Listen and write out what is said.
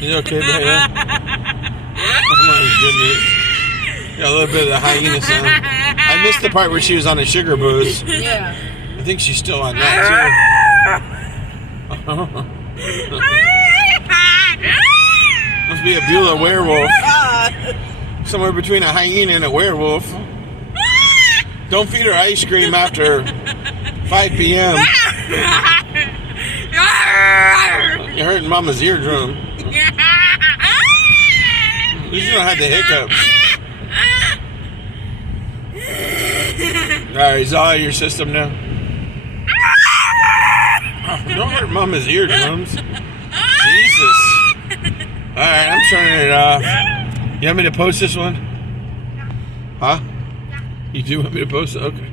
You okay, baby? Oh my goodness. Got a little bit of the hyena sound. I missed the part where she was on a sugar booze. Yeah. I think she's still on that too. Must be a Beulah werewolf. Somewhere between a hyena and a werewolf. Don't feed her ice cream after 5 p.m. You're hurting Mama's eardrum. At least you don't have the hiccups. Alright, is all out of your system now? Oh, don't hurt Mama's eardrums. Jesus. Alright, I'm turning it off. You want me to post this one? Huh? You do want me to post it? Okay.